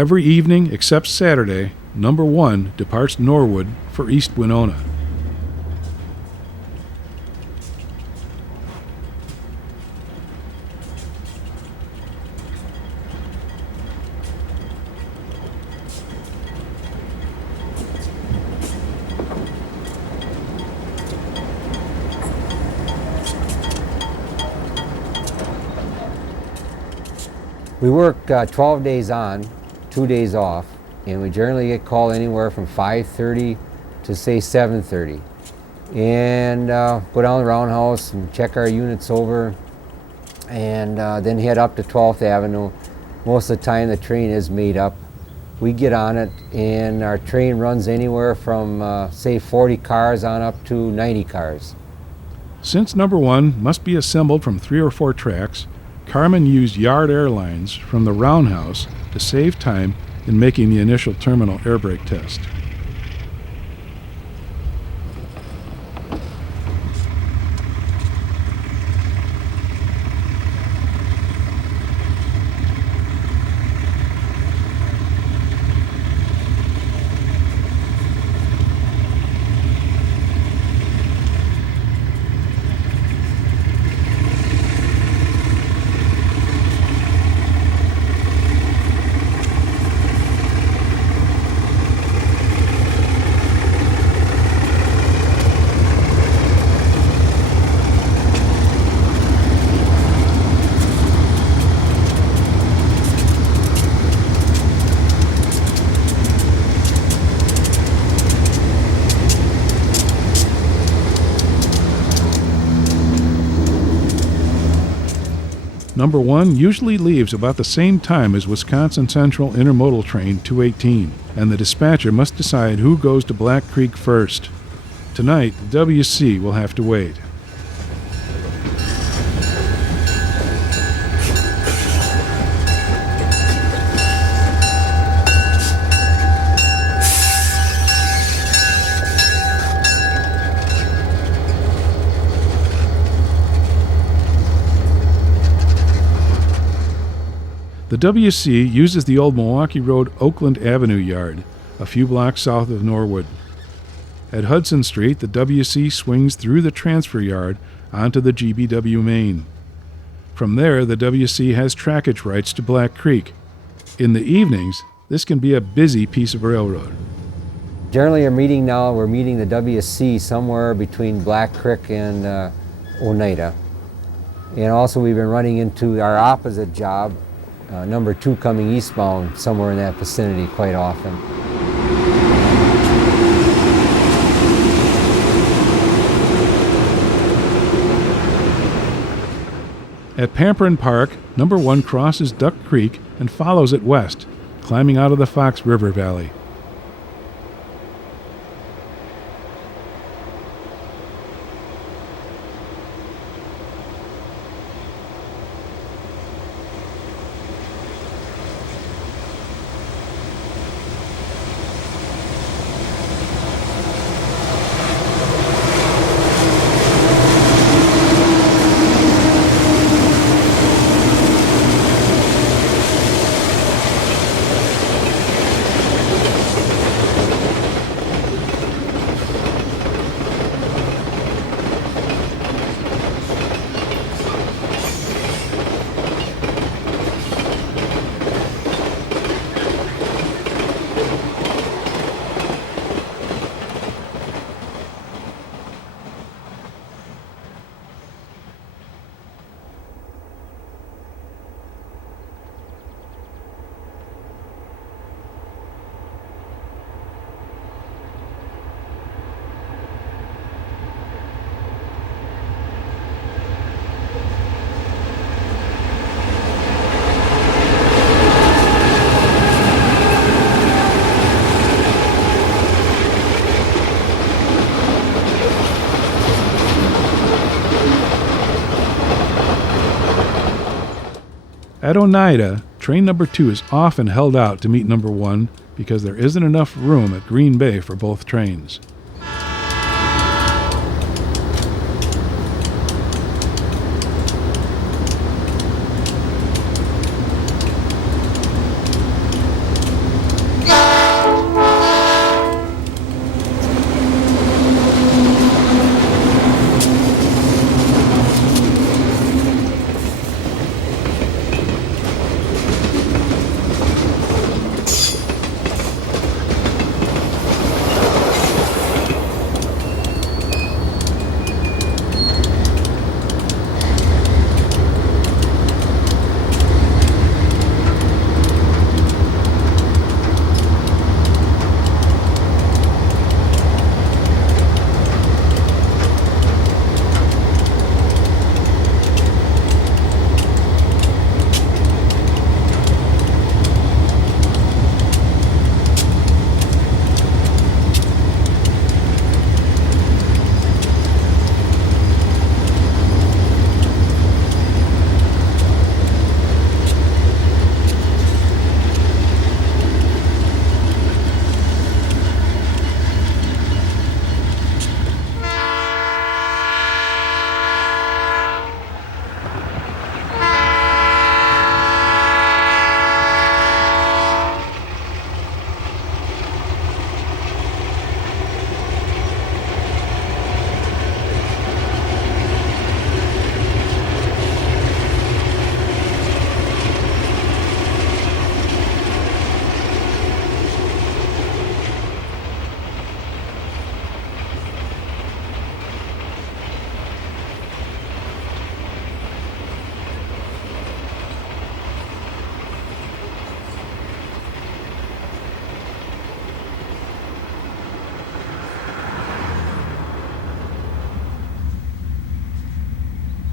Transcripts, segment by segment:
Every evening except Saturday, number 1 departs Norwood for East Winona. We work 12 days on, 2 days off, and we generally get called anywhere from 5:30 to say 7:30. And go down the roundhouse and check our units over, and then head up to 12th Avenue. Most of the time the train is made up. We get on it, and our train runs anywhere from say 40 cars on up to 90 cars. Since number 1 must be assembled from 3 or 4 tracks, Carmen used yard airlines from the roundhouse to save time in making the initial terminal air brake test. Number 1 usually leaves about the same time as Wisconsin Central Intermodal Train 218, and the dispatcher must decide who goes to Black Creek first. Tonight, the WC will have to wait. The WC uses the old Milwaukee Road Oakland Avenue yard, a few blocks south of Norwood. At Hudson Street, the WC swings through the transfer yard onto the GBW main. From there, the WC has trackage rights to Black Creek. In the evenings, this can be a busy piece of railroad. Generally, we're meeting the WC somewhere between Black Creek and Oneida. And also we've been running into our opposite job, number 2 coming eastbound, somewhere in that vicinity quite often. At Pamperin Park, number 1 crosses Duck Creek and follows it west, climbing out of the Fox River Valley. At Oneida, train number 2 is often held out to meet number 1 because there isn't enough room at Green Bay for both trains.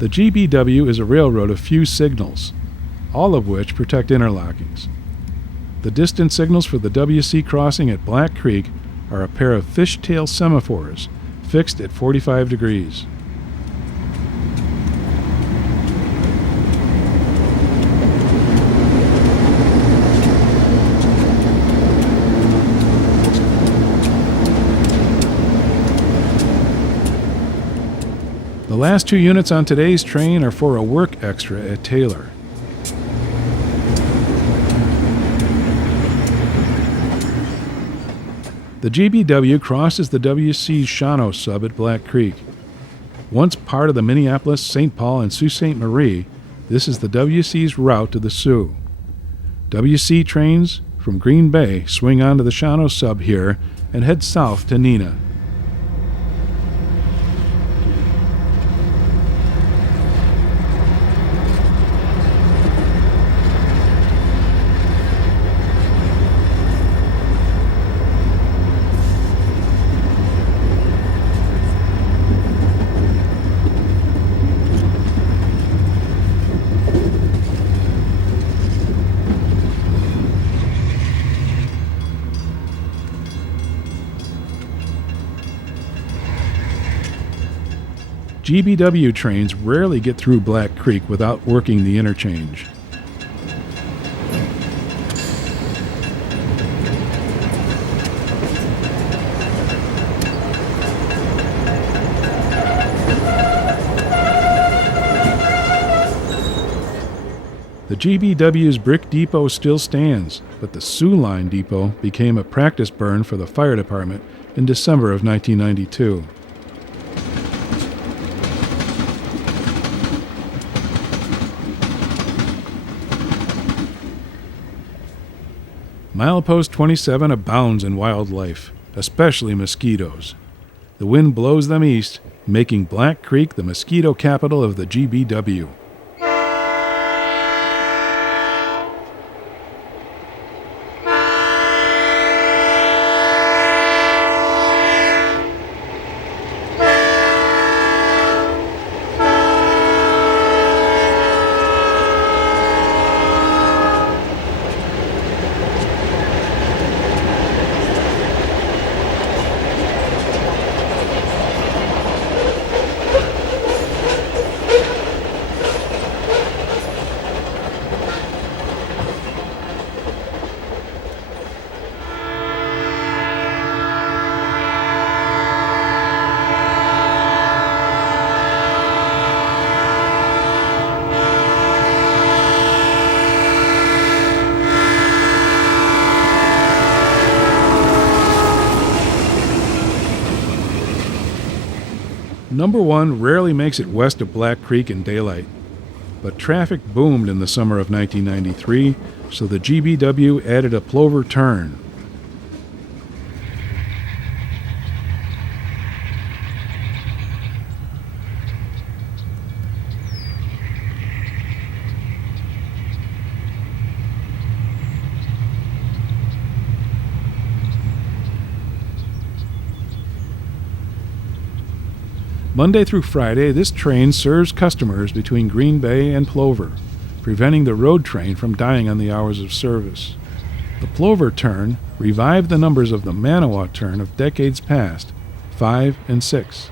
The GBW is a railroad of few signals, all of which protect interlockings. The distance signals for the WC crossing at Black Creek are a pair of fishtail semaphores fixed at 45 degrees. The last 2 units on today's train are for a work extra at Taylor. The GBW crosses the WC's Shawano sub at Black Creek. Once part of the Minneapolis, St. Paul, and Sault Ste. Marie, this is the WC's route to the Sioux. WC trains from Green Bay swing onto the Shawano sub here and head south to Neenah. GBW trains rarely get through Black Creek without working the interchange. The GBW's brick depot still stands, but the Sioux Line depot became a practice burn for the fire department in December of 1992. Milepost 27 abounds in wildlife, especially mosquitoes. The wind blows them east, making Black Creek the mosquito capital of the GBW. Number 1 rarely makes it west of Black Creek in daylight, but traffic boomed in the summer of 1993, so the GBW added a Plover Turn. Monday through Friday, this train serves customers between Green Bay and Plover, preventing the road train from dying on the hours of service. The Plover Turn revived the numbers of the Manawa Turn of decades past, 5 and 6.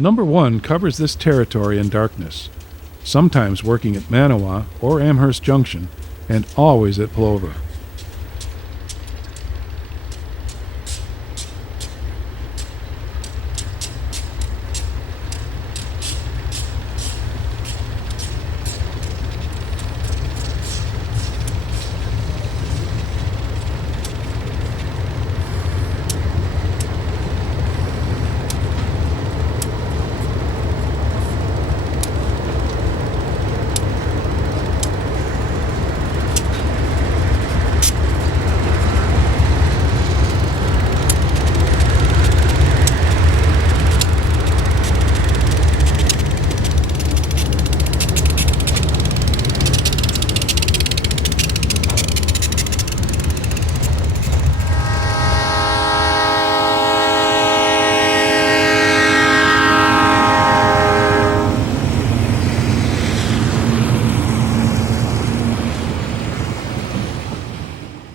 Number 1 covers this territory in darkness, sometimes working at Manawa or Amherst Junction, and always at Plover.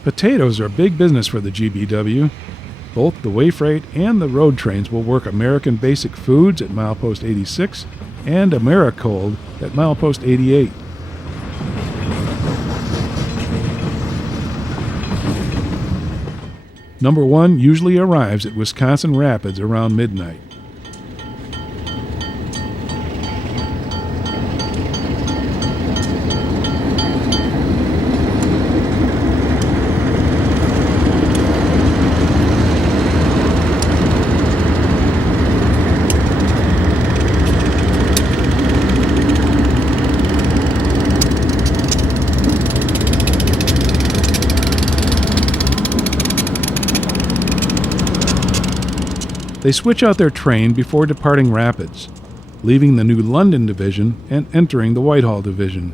Potatoes are big business for the GBW. Both the way freight and the road trains will work American Basic Foods at milepost 86 and Americold at milepost 88. Number 1 usually arrives at Wisconsin Rapids around midnight. They switch out their train before departing Rapids, leaving the new London Division and entering the Whitehall Division.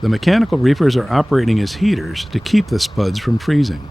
The mechanical reefers are operating as heaters to keep the spuds from freezing.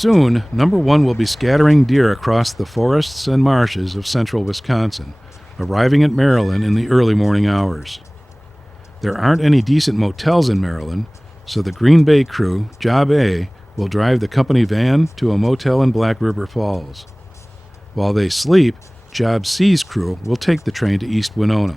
Soon, Number 1 will be scattering deer across the forests and marshes of central Wisconsin, arriving at Maryland in the early morning hours. There aren't any decent motels in Maryland, so the Green Bay crew, Job A, will drive the company van to a motel in Black River Falls. While they sleep, Job C's crew will take the train to East Winona.